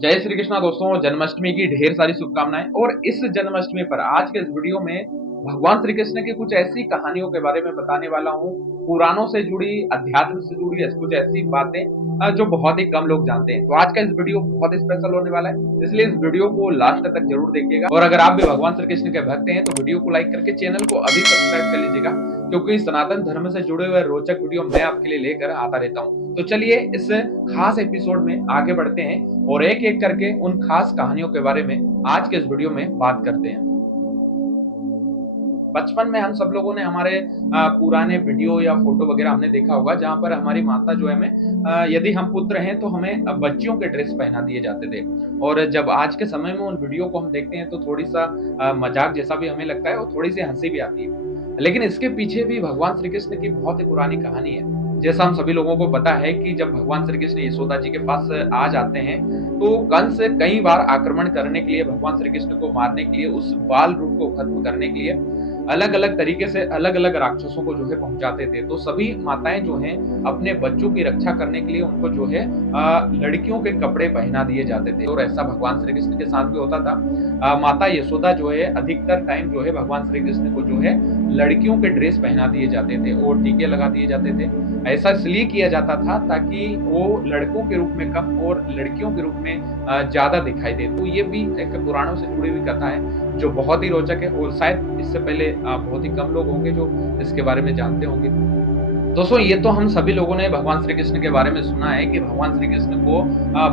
जय श्री कृष्णा दोस्तों। जन्माष्टमी की ढेर सारी शुभकामनाएं। और इस जन्माष्टमी पर आज के इस वीडियो में भगवान श्री कृष्ण की कुछ ऐसी कहानियों के बारे में बताने वाला हूँ, पुराणों से जुड़ी, अध्यात्म से जुड़ी कुछ ऐसी बातें जो बहुत ही कम लोग जानते हैं। तो आज का इस वीडियो बहुत ही स्पेशल होने वाला है, इसलिए इस वीडियो को लास्ट तक जरूर देखिएगा। और अगर आप भी भगवान श्री कृष्ण के भक्त हैं तो वीडियो को लाइक करके चैनल को अभी सब्सक्राइब कर लीजिएगा, क्योंकि सनातन धर्म से जुड़े हुए रोचक वीडियो मैं आपके लिए लेकर आता रहता हूँ। तो चलिए इस खास एपिसोड में आगे बढ़ते हैं और एक एक करके उन खास कहानियों के बारे में आज के इस वीडियो में बात करते हैं। बचपन में हम सब लोगों ने हमारे पुराने वीडियो या फोटो वगैरह हमने देखा होगा, जहां पर हमारी माता जो है हमें यदि हम पुत्र हैं तो हमें बच्चियों के ड्रेस पहना दिए जाते थे। और जब आज के समय में उन वीडियो को हम देखते हैं तो थोड़ी सा मजाक जैसा भी हमें लगता है और थोड़ी सी हंसी भी आती है। लेकिन इसके पीछे भी भगवान श्री कृष्ण की बहुत ही पुरानी कहानी है। जैसा हम सभी लोगों को पता है कि जब भगवान श्री कृष्ण यशोदा जी के पास आ जाते हैं तो कंस कई बार आक्रमण करने के लिए, भगवान श्री कृष्ण को मारने के लिए, उस बाल रूप को खत्म करने के लिए अलग अलग तरीके से अलग अलग राक्षसों को जो है पहुंचाते थे। तो सभी माताएं जो हैं अपने बच्चों की रक्षा करने के लिए उनको जो है लड़कियों के कपड़े पहना दिए जाते थे। और ऐसा भगवान श्री कृष्ण के साथ भी होता था। माता यशोदा जो है अधिकतर टाइम जो है भगवान श्री कृष्ण को जो है लड़कियों के ड्रेस पहना दिए जाते थे और टीके लगा दिए जाते थे। ऐसा इसलिए किया जाता था ताकि वो लड़कों के रूप में कम और लड़कियों के रूप में ज्यादा दिखाई दे। तो ये भी एक पुराणों से जुड़ी हुई कथा है जो बहुत ही रोचक है और शायद इससे पहले बहुत ही कम लोग होंगे जो इसके बारे में जानते होंगे। दोस्तों, ये तो हम सभी लोगों ने भगवान श्री कृष्ण के बारे में सुना है कि भगवान श्री कृष्ण को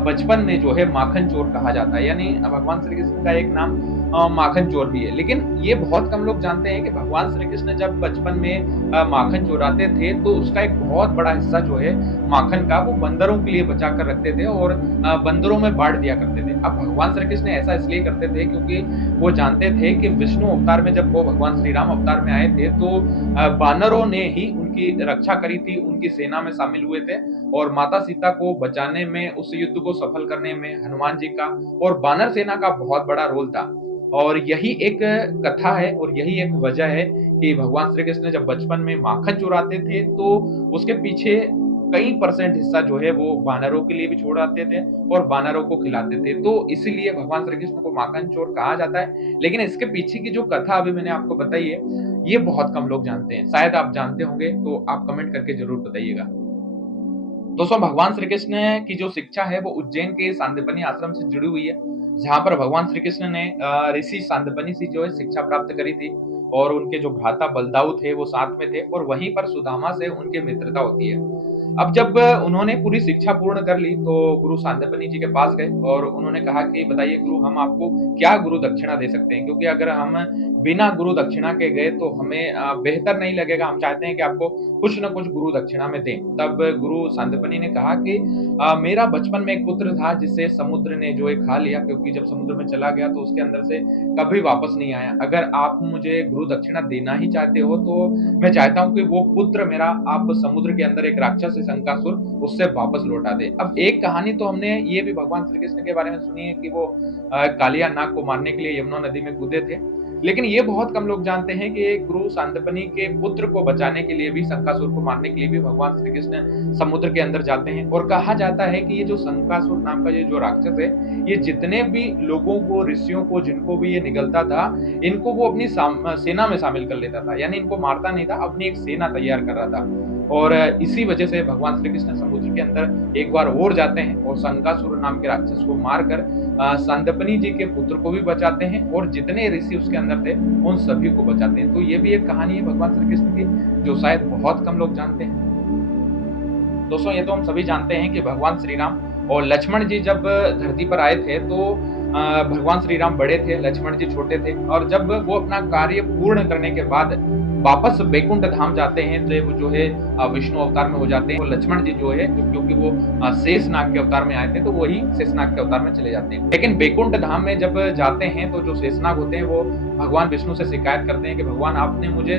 बचपन में जो है माखन चोर कहा जाता है, यानी भगवान श्री कृष्ण का एक नाम माखन चोर भी है। लेकिन ये बहुत कम लोग जानते हैं कि भगवान श्री कृष्ण जब बचपन में माखन चोराते थे तो उसका एक बहुत बड़ा हिस्सा जो है माखन का वो बंदरों के लिए बचा कर रखते थे और बंदरों में बांट दिया करते थे। अब भगवान श्री कृष्ण ऐसा इसलिए करते थे क्योंकि वो जानते थे कि विष्णु अवतार में जब वो भगवान श्री राम अवतार में आए थे तो बानरों ने ही उनकी रक्षा करी थी, उनकी सेना में शामिल हुए थे। और माता सीता को बचाने में, उस युद्ध को सफल करने में हनुमान जी का और बानर सेना का बहुत बड़ा रोल था। और यही एक कथा है और यही एक वजह है कि भगवान श्री कृष्ण जब बचपन में माखन चुराते थे तो उसके पीछे कई परसेंट हिस्सा जो है वो बानरों के लिए भी छोड़ आते थे और बानरों को खिलाते थे। तो इसीलिए भगवान श्री कृष्ण को माखन चोर कहा जाता है। लेकिन इसके पीछे की जो कथा अभी मैंने आपको बताई है, ये बहुत कम लोग जानते हैं। शायद आप जानते होंगे तो आप कमेंट करके जरूर बताइएगा। दोस्तों, भगवान श्री कृष्ण की जो शिक्षा है वो उज्जैन के सांदीपनि आश्रम से जुड़ी हुई है, जहाँ पर भगवान श्री कृष्ण ने ऋषि सांदीपनि से जो है शिक्षा प्राप्त करी थी। और उनके जो भ्राता बलदाऊ थे वो साथ में थे और वहीं पर सुदामा से उनकी मित्रता होती है। अब जब उन्होंने पूरी शिक्षा पूर्ण कर ली तो गुरु सांदीपनि जी के पास गए और उन्होंने कहा कि बताइए गुरु, हम आपको क्या गुरु दक्षिणा दे सकते हैं, क्योंकि अगर हम बिना गुरु दक्षिणा के गए तो हमें बेहतर नहीं लगेगा। हम चाहते हैं कि आपको कुछ न कुछ गुरु दक्षिणा में दें। तब गुरु सांदीपनि ने कहा कि मेरा बचपन में एक पुत्र था जिसे समुद्र ने जो है खा लिया, क्योंकि जब समुद्र में चला गया तो उसके अंदर से कभी वापस नहीं आया। अगर आप मुझे गुरु दक्षिणा देना ही चाहते हो तो मैं चाहता हूँ कि वो पुत्र मेरा आप समुद्र के अंदर एक राक्षस है शंकासुर, उससे वापस लौटा दे। अब एक कहानी तो हमने ये भी भगवान श्री कृष्ण के बारे में सुनी है कि वो कालिया नाग को मारने के लिए यमुना नदी में कूदे थे। लेकिन ये बहुत कम लोग जानते हैं कि गुरु सांदीपनि के पुत्र को बचाने के लिए भी, शंकासुर को मारने के लिए भी भगवान श्री कृष्ण समुद्र के अंदर जाते हैं। और कहा जाता है कि ये जो शंकासुर नाम का ये जो राक्षस है, ये जितने भी लोगों को, ऋषियों को, जिनको भी ये निगलता था, इनको वो अपनी सेना में शामिल कर लेता था। यानी इनको मारता नहीं था, अपनी एक सेना तैयार कर रहा था। और इसी वजह से भगवान श्री कृष्ण समुद्र के अंदर एक बार और जाते हैं और शंकासुर नाम के राक्षस को मारकर सांदीपनि जी के पुत्र को भी बचाते हैं और जितने ऋषि उसके अंदर थे उन सभी को बचाते हैं। तो ये भी एक कहानी है भगवान श्री कृष्ण की जो शायद बहुत कम लोग जानते हैं। दोस्तों, ये तो हम सभी जानते हैं कि भगवान श्री राम और लक्ष्मण जी जब धरती पर आए थे तो भगवान श्री राम बड़े थे, लक्ष्मण जी छोटे थे। और जब वो अपना कार्य पूर्ण करने के बाद वापस बैकुंठ धाम जाते हैं तो वो जो है विष्णु अवतार में हो जाते हैं। और लक्ष्मण जी जो है, क्योंकि वो शेषनाग के अवतार में आए थे, तो वही शेषनाग के अवतार में चले जाते हैं। लेकिन बैकुंठ धाम में जब जाते हैं तो जो शेषनाग होते हैं वो भगवान विष्णु से शिकायत करते हैं कि भगवान, आपने मुझे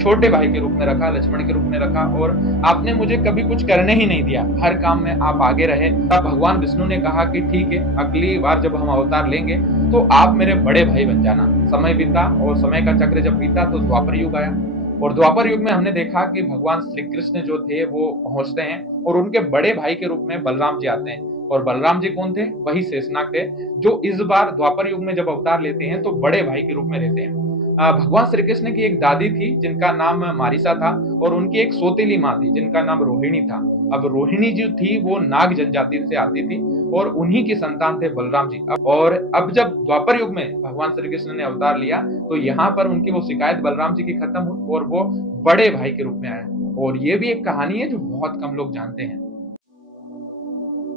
छोटे भाई के रूप में रखा, लक्ष्मण के रूप में रखा और आपने मुझे कभी कुछ करने ही नहीं दिया, हर काम में आप आगे रहे। तब भगवान विष्णु ने कहा कि ठीक है, अगली बार जब हम अवतार लेंगे तो आप मेरे बड़े भाई बन जाना। समय बीता और समय का चक्र जब बीता तो द्वापर युग आया। और द्वापर युग में हमने देखा कि भगवान श्री कृष्ण जो थे वो पहुंचते हैं और उनके बड़े भाई के रूप में बलराम जी आते हैं। और बलराम जी कौन थे? वही शेषनाग थे, जो इस बार द्वापर युग में जब अवतार लेते हैं तो बड़े भाई के रूप में रहते हैं। भगवान श्री कृष्ण की एक दादी थी जिनका नाम मारिसा था और उनकी एक सौतेली माँ थी जिनका नाम रोहिणी था। अब रोहिणी जो थी वो नाग जनजाति से आती थी और उन्हीं की संतान थे बलराम जी। और अब जब द्वापर युग में भगवान श्री कृष्ण ने अवतार लिया तो यहाँ पर उनकी वो शिकायत बलराम जी की खत्म हुई और वो बड़े भाई के रूप में आए। और ये भी एक कहानी है जो बहुत कम लोग जानते हैं।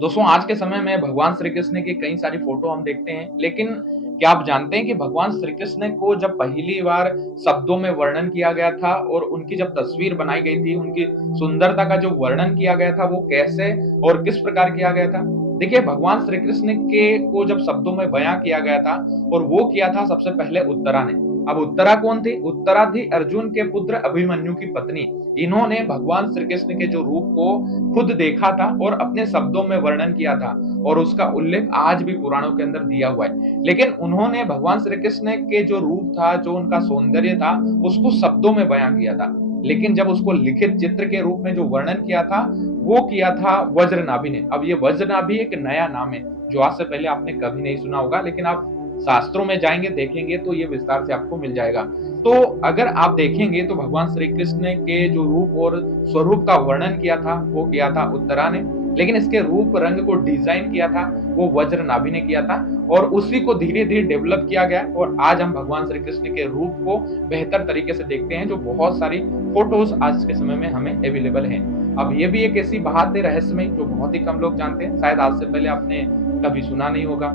दोस्तों आज के समय में भगवान श्री कृष्ण की कई सारी फोटो हम देखते हैं, लेकिन क्या आप जानते हैं कि भगवान श्री कृष्ण को जब पहली बार शब्दों में वर्णन किया गया था और उनकी जब तस्वीर बनाई गई थी, उनकी सुंदरता का जो वर्णन किया गया था वो कैसे और किस प्रकार किया गया था? देखिए भगवान श्री कृष्ण के को जब शब्दों में बयां किया गया था और वो किया था सबसे पहले उत्तरा ने। अब उत्तरा कौन थी? उत्तरा थी अर्जुन के पुत्र अभिमन्यु की पत्नी। इन्होंने भगवान श्री कृष्ण के जो रूप को खुद देखा था और अपने शब्दों में वर्णन किया था और उसका उल्लेख आज भी पुराणों के अंदर दिया हुआ है। लेकिन उन्होंने भगवान श्री कृष्ण के जो रूप था, जो उनका सौंदर्य था, उसको शब्दों में बयां किया था। लेकिन जब उसको लिखित चित्र के रूप में जो वर्णन किया था, वो किया था वज्रनाभि ने। अब ये वज्रनाभि एक नया नाम है, जो आज से पहले आपने कभी नहीं सुना होगा, लेकिन आप शास्त्रों में जाएंगे, देखेंगे तो ये विस्तार से आपको मिल जाएगा। तो अगर आप देखेंगे तो भगवान श्री कृष्ण के जो रूप और स्वरूप का वर्णन किया था वो किया था उत्तरा ने, लेकिन इसके रूप रंग को डिजाइन किया था वो वज्रनाभि ने किया था और उसी को धीरे धीरे डेवलप किया गया और आज हम भगवान श्री कृष्ण के रूप को बेहतर तरीके से देखते हैं, जो बहुत सारी फोटोज आज के समय में हमें अवेलेबल हैं। अब ये भी एक ऐसी बात है रहस्यमय जो बहुत ही कम लोग जानते हैं, शायद आज से पहले आपने कभी सुना नहीं होगा।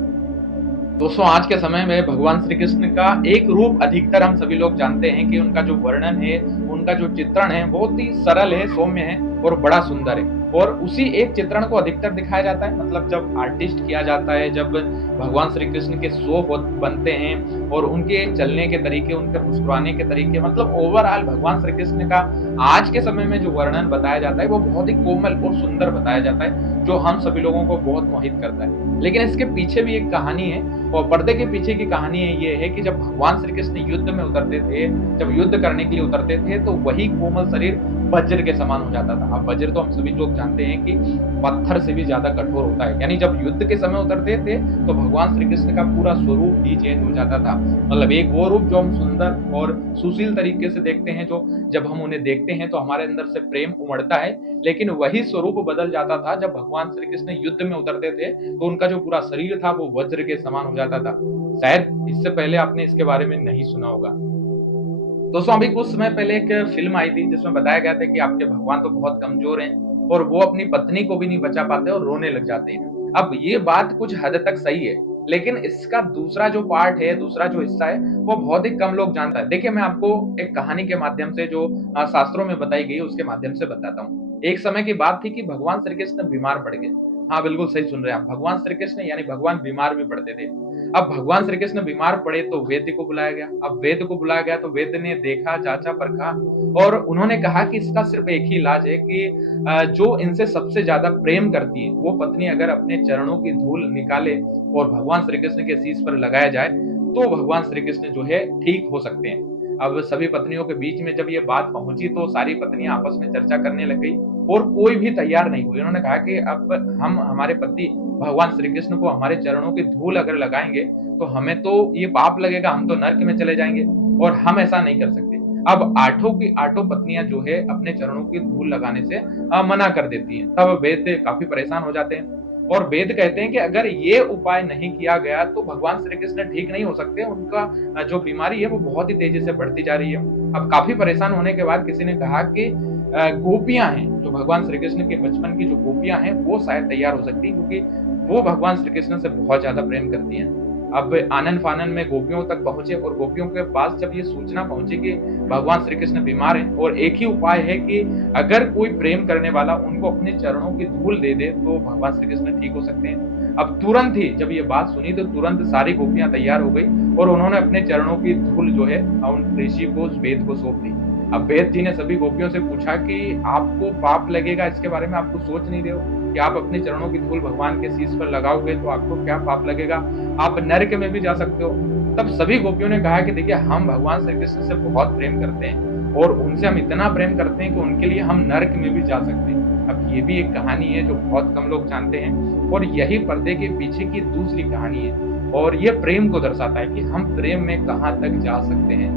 दोस्तों आज के समय में भगवान श्री कृष्ण का एक रूप अधिकतर हम सभी लोग जानते हैं कि उनका जो वर्णन है, उनका जो चित्रण है बहुत ही सरल है, सौम्य है और बड़ा सुंदर है। और उसी एक चित्रण को अधिकतर दिखाया जाता है, मतलब जब आर्टिस्ट किया जाता है, जब भगवान श्री कृष्ण के शो बनते हैं और उनके चलने के तरीके, उनके मुस्कुराने के तरीके, मतलब ओवरऑल भगवान श्री कृष्ण का आज के समय में जो वर्णन बताया जाता है वो बहुत ही कोमल और सुंदर बताया जाता है, जो हम सभी लोगों को बहुत मोहित करता है। लेकिन इसके पीछे भी एक कहानी है और पर्दे के पीछे की कहानी ये है कि जब भगवान श्री कृष्ण युद्ध में उतरते थे, जब युद्ध करने के लिए उतरते थे तो वही कोमल शरीर वज्र के समान हो जाता था। अब वज्र तो हम सभी लोग जानते हैं कि पत्थर से भी ज्यादा कठोर होता है, यानी जब युद्ध के समय उतरते थे तो भगवान श्री कृष्ण का पूरा स्वरूप ही चेंज हो जाता था। मतलब एक वो रूप जो हम सुंदर और सुशील तरीके से देखते हैं, जो जब हम उन्हें देखते हैं तो हमारे अंदर से प्रेम उमड़ता है, लेकिन वही स्वरूप बदल जाता था जब भगवान श्री कृष्ण युद्ध में उतरते थे तो उनका जो पूरा शरीर था वो वज्र के समान हो जाता था। शायद इससे पहले आपने इसके बारे में नहीं सुना होगा। दोस्तों अभी कुछ समय पहले एक फ़िल्म आई थी जिसमें बताया गया था कि आपके भगवान तो बहुत कमज़ोर हैं और वो अपनी पत्नी को भी नहीं बचा पाते और रोने लग जाते हैं। अब ये बात कुछ हद तक सही है, लेकिन इसका दूसरा जो पार्ट है, दूसरा जो हिस्सा है, वो बहुत ही कम लोग जानता है। देखिए मैं आपको एक कहानी के माध्यम से जो शास्त्रों में बताई गई है उसके माध्यम से बताता हूँ। एक समय की बात थी कि भगवान श्री कृष्ण बीमार पड़ गए। हाँ, बिल्कुल सही सुन रहे हैं आप। भगवान श्री कृष्ण यानी भगवान बीमार भी पड़ते थे। अब भगवान श्री कृष्ण बीमार पड़े तो वैद्य को बुलाया गया। अब वैद्य को बुलाया गया तो वैद्य ने देखा, जाँचा, परखा और उन्होंने कहा कि इसका सिर्फ एक ही इलाज है कि जो इनसे सबसे ज़्यादा प्रेम करती है, वो पत्नी अगर अपने चरणों की धूल निकाले और भगवान श्री कृष्ण के शीश पर लगाया जाए, तो भगवान श्री कृष्ण जो है ठीक हो सकते हैं। अब सभी पत्नियों के बीच में जब ये बात पहुँची तो सारी पत्नियाँ आपस में चर्चा करने लग गई और कोई भी तैयार नहीं हुई। उन्होंने कहा कि अब हम हमारे पति भगवान श्री कृष्ण को हमारे चरणों की धूल अगर लगाएँगे, तो हमें तो ये पाप लगेगा, हम तो नर्क में चले जाएँगे और हम ऐसा नहीं कर सकते। अब आठों की आठों पत्नियाँ जो है अपने चरणों की धूल लगाने से मना कर देती हैं। तब वैद्य काफ़ी परेशान हो जाते हैं और वेद कहते हैं कि अगर ये उपाय नहीं किया गया तो भगवान श्री कृष्ण ठीक नहीं हो सकते। उनका जो बीमारी है वो बहुत ही तेज़ी से बढ़ती जा रही है। अब काफ़ी परेशान होने के बाद किसी ने कहा कि गोपियाँ हैं, जो भगवान श्री कृष्ण के बचपन की जो गोपियाँ हैं, वो शायद तैयार हो सकती हैं क्योंकि वो भगवान श्री कृष्ण से बहुत ज़्यादा प्रेम करती हैं। अब आनन-फानन में गोपियों तक पहुँचे और गोपियों के पास जब ये सूचना पहुँची कि भगवान श्री कृष्ण बीमार हैं और एक ही उपाय है कि अगर कोई प्रेम करने वाला उनको अपने चरणों की धूल दे दे, तो भगवान श्री कृष्ण ठीक हो सकते हैं। अब तुरंत ही जब ये बात सुनी तो तुरंत सारी गोपियाँ तैयार हो गई और उन्होंने अपने चरणों की धूल जो है उन ऋषि को, उस वेद को सौंप दी। अब वेद जी ने सभी गोपियों से पूछा कि आपको पाप लगेगा, इसके बारे में आपको सोच नहीं रहे हो कि आप अपने चरणों की धूल भगवान के शीश पर लगाओगे तो आपको क्या पाप लगेगा? आप नर्क में भी जा सकते हो। तब सभी गोपियों ने कहा कि देखिए हम भगवान श्री कृष्ण से बहुत प्रेम करते हैं और उनसे हम इतना प्रेम करते हैं कि उनके लिए हम नर्क में भी जा सकते हैं। अब ये भी एक कहानी है जो बहुत कम लोग जानते हैं और यही पर्दे के पीछे की दूसरी कहानी है और ये प्रेम को दर्शाता है कि हम प्रेम में कहाँ तक जा सकते हैं।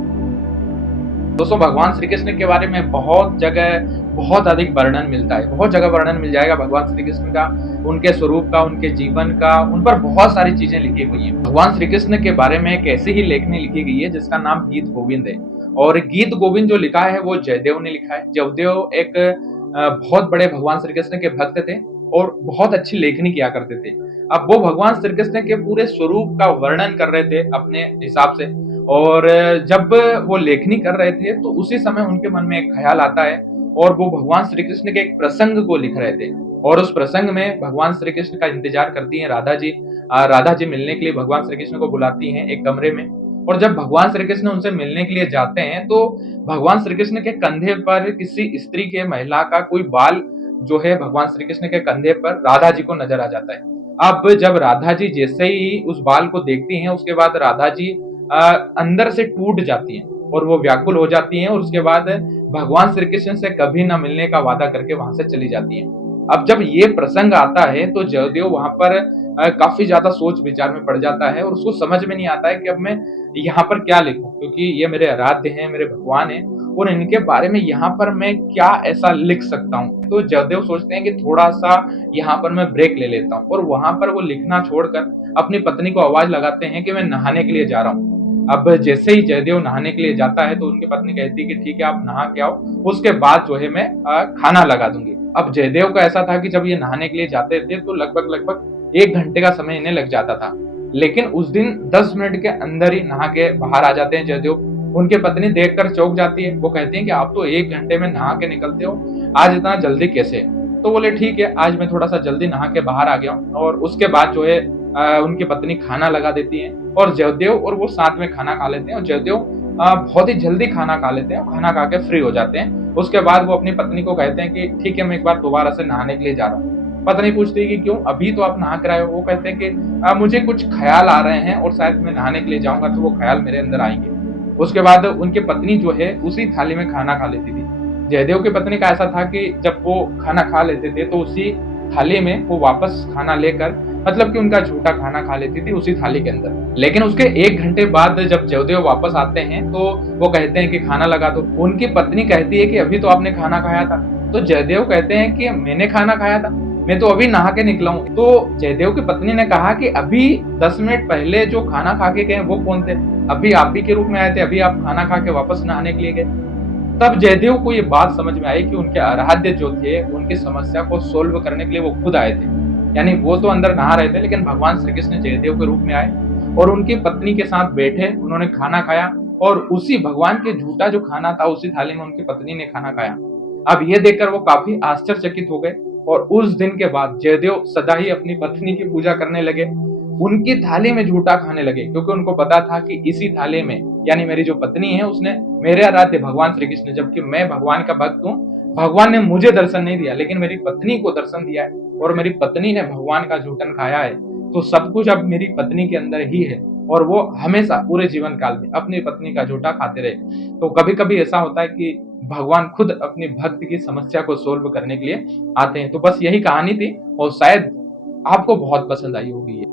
दोस्तों, भगवान श्री कृष्ण के बारे में बहुत जगह बहुत अधिक वर्णन मिलता है, बहुत जगह वर्णन मिल जाएगा भगवान श्री कृष्ण का, उनके स्वरूप का, उनके जीवन का, उन पर बहुत सारी चीजें लिखी हुई हैं। भगवान श्री कृष्ण के बारे में एक ऐसी ही लेखनी लिखी गई है जिसका नाम गीत गोविंद है और गीत गोविंद जो लिखा है वो जयदेव ने लिखा है। जयदेव एक बहुत बड़े भगवान श्री कृष्ण के भक्त थे और बहुत अच्छी लेखनी किया करते थे। अब वो भगवान श्री कृष्ण के पूरे स्वरूप का वर्णन कर रहे थे अपने हिसाब से और जब वो लेखनी कर रहे थे तो उसी समय उनके मन में एक ख्याल आता है और वो भगवान श्री कृष्ण के एक प्रसंग को लिख रहे थे और उस प्रसंग में भगवान श्री कृष्ण का इंतजार करती हैं राधा जी। राधा जी मिलने के लिए भगवान श्री कृष्ण को बुलाती हैं एक कमरे में और जब भगवान श्री कृष्ण उनसे मिलने के लिए जाते हैं तो भगवान श्री कृष्ण के कंधे पर किसी स्त्री के महिला का कोई बाल जो है भगवान श्री कृष्ण के कंधे पर राधा जी को नजर आ जाता है। अब जब राधा जी जैसे ही उस बाल को देखती हैं उसके बाद राधा जी अंदर से टूट जाती हैं और वो व्याकुल हो जाती हैं और उसके बाद भगवान श्री कृष्ण से कभी न मिलने का वादा करके वहां से चली जाती हैं। अब जब ये प्रसंग आता है तो जयदेव वहां पर काफी ज्यादा सोच विचार में पड़ जाता है और उसको समझ में नहीं आता है कि अब मैं यहाँ पर क्या लिखूं, क्योंकि ये मेरे आराध्य हैं, मेरे भगवान हैं और इनके बारे में यहाँ पर मैं क्या ऐसा लिख सकता हूँ। तो जयदेव सोचते हैं कि थोड़ा सा यहाँ पर मैं ब्रेक ले लेता हूँ और वहां पर वो लिखना छोड़कर अपनी पत्नी को आवाज लगाते हैं कि मैं नहाने के लिए जा रहा हूँ। अब जैसे ही जयदेव नहाने के लिए जाता है तो उनकी पत्नी कहती है कि ठीक है आप नहा के आओ, उसके बाद जो है मैं खाना लगा दूंगी। अब जयदेव का ऐसा था कि जब ये नहाने के लिए जाते थे तो लगभग लगभग 1 घंटे का समय इन्हें लग जाता था, लेकिन उस दिन 10 मिनट के अंदर ही नहा के बाहर आ जाते हैं जयदेव। उनकी पत्नी देखकर चौंक जाती है, वो कहती है कि आप तो 1 घंटे में नहा के निकलते हो, आज इतना जल्दी कैसे? तो बोले ठीक है आज मैं थोड़ा सा जल्दी नहा के बाहर आ गया हूँ और उसके बाद जो है उनकी पत्नी खाना लगा देती है और जयदेव और वो साथ में खाना खा लेते हैं और जयदेव बहुत ही जल्दी खाना खा लेते हैं और खाना खा के फ्री हो जाते हैं। उसके बाद वो अपनी पत्नी को कहते हैं कि ठीक है मैं एक बार दोबारा से नहाने के लिए जा रहा हूँ। पत्नी पूछती है कि क्यों, अभी तो आप नहा कर आए हो? वो कहते हैं कि मुझे कुछ ख्याल आ रहे हैं और शायद मैं नहाने के लिए जाऊंगा तो वो ख्याल मेरे अंदर आएंगे। उसके बाद उनकी पत्नी जो है उसी थाली में खाना खा लेती थी। जयदेव की पत्नी का ऐसा था कि जब वो खाना खा लेते थे तो उसी थाली में वो वापस खाना लेकर मतलब कि उनका झूठा खाना खा लेती थी उसी थाली के अंदर। लेकिन उसके 1 घंटे बाद जब जयदेव वापस आते हैं तो वो कहते हैं कि खाना लगा दो। उनकी पत्नी कहती है कि अभी तो आपने खाना खाया था। तो जयदेव कहते हैं कि मैंने खाना खाया था, मैं तो अभी नहा के निकला हूँ। तो जयदेव की पत्नी ने कहा कि अभी 10 मिनट पहले जो खाना खा के गए वो कौन थे? अभी आप ही के रूप में आए थे, अभी आप खाना खा के वापस नहाने के लिए गए। तब जयदेव को ये बात समझ में आई कि उनके आराध्य जो थे उनकी समस्या को सोल्व करने के लिए वो खुद आए थे। यानी वो तो अंदर नहा रहे थे लेकिन भगवान श्री कृष्ण जयदेव के रूप में आए और उनकी पत्नी के साथ बैठे, उन्होंने खाना खाया और उसी भगवान के झूठा जो खाना था उसी थाली में उनकी पत्नी ने खाना खाया। अब ये देखकर वो काफी आश्चर्यचकित हो गए और उस दिन के बाद जयदेव सदा ही अपनी पत्नी की पूजा करने लगे, उनकी थाली में झूठा खाने लगे, क्योंकि उनको पता था कि इसी थाली में यानी मेरी जो पत्नी है उसने मेरे आराध्य भगवान श्री कृष्ण, जबकि मैं भगवान का भक्त हूँ, भगवान ने मुझे दर्शन नहीं दिया लेकिन मेरी पत्नी को दर्शन दिया है और मेरी पत्नी ने भगवान का झूठन खाया है, तो सब कुछ अब मेरी पत्नी के अंदर ही है और वो हमेशा पूरे जीवन काल में अपनी पत्नी का झूठा खाते रहे। तो कभी कभी ऐसा होता है कि भगवान खुद अपनी भक्त की समस्या को सोल्व करने के लिए आते हैं। तो बस यही कहानी थी और शायद आपको बहुत पसंद आई होगी।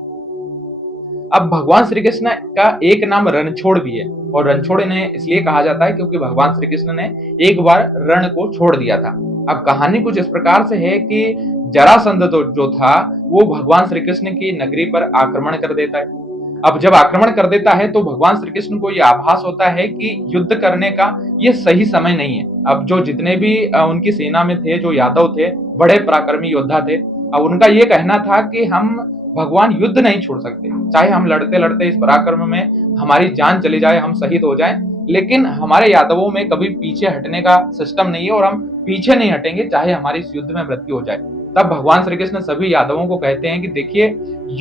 अब भगवान श्री कृष्ण का एक नाम रणछोड़ भी है और रणछोड़ इन्हें इसलिए कहा जाता है क्योंकि भगवान श्री कृष्ण ने एक बार रण को छोड़ दिया था। अब कहानी कुछ इस प्रकार से है कि जरासंध जो था वो भगवान श्री कृष्ण की नगरी पर आक्रमण कर देता है। अब जब आक्रमण कर देता है तो भगवान श्री कृष्ण को यह आभास होता है कि युद्ध करने का ये सही समय नहीं है। अब जो जितने भी उनकी सेना में थे, जो यादव थे, बड़े पराक्रमी योद्धा थे, अब उनका ये कहना था कि हम भगवान युद्ध नहीं छोड़ सकते, चाहे हम लड़ते लड़ते इस पराक्रम में हमारी जान चली जाए, हम शहीद हो जाएं, लेकिन हमारे यादवों में कभी पीछे हटने का सिस्टम नहीं है और हम पीछे नहीं हटेंगे चाहे हमारी इस युद्ध में मृत्यु हो जाए। तब भगवान श्री कृष्ण सभी यादवों को कहते हैं कि देखिए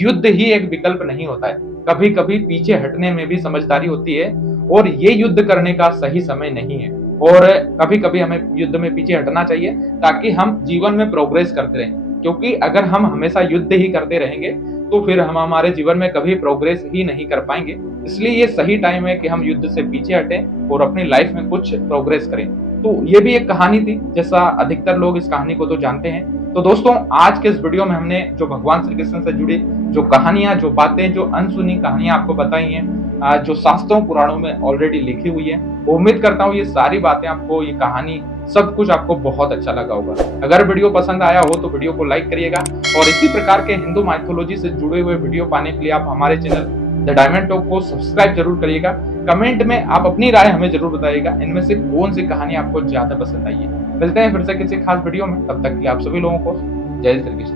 युद्ध ही एक विकल्प नहीं होता है, कभी कभी पीछे हटने में भी समझदारी होती है और ये युद्ध करने का सही समय नहीं है और कभी कभी हमें युद्ध में पीछे हटना चाहिए ताकि हम जीवन में प्रोग्रेस करते रहें, क्योंकि अगर हम हमेशा युद्ध ही करते रहेंगे तो फिर हम हमारे जीवन में कभी प्रोग्रेस ही नहीं कर पाएंगे। इसलिए ये सही टाइम है कि हम युद्ध से पीछे हटें और अपनी लाइफ में कुछ प्रोग्रेस करें। तो ये भी एक कहानी थी, जैसा अधिकतर लोग इस कहानी को तो जानते हैं। तो दोस्तों, आज के इस वीडियो में हमने जो भगवान श्री कृष्ण से जुड़ी जो कहानियाँ, जो बातें, जो अनसुनी कहानियाँ आपको बताई हैं, जो शास्त्रों पुराणों में ऑलरेडी लिखी हुई है। उम्मीद करता हूँ ये सारी बातें आपको, ये कहानी, सब कुछ आपको बहुत अच्छा लगा होगा। अगर वीडियो पसंद आया हो तो वीडियो को लाइक करिएगा, और इसी प्रकार के हिंदू माइथोलॉजी से जुड़े हुए वीडियो पाने के लिए आप हमारे चैनल द डायमंड टॉक को सब्सक्राइब जरूर करिएगा। कमेंट में आप अपनी राय हमें जरूर बताइएगा, इनमें से कौन सी कहानी आपको ज्यादा पसंद आई है। मिलते हैं फिर से किसी खास वीडियो में, तब तक के लिए आप सभी लोगों को जय श्री कृष्ण।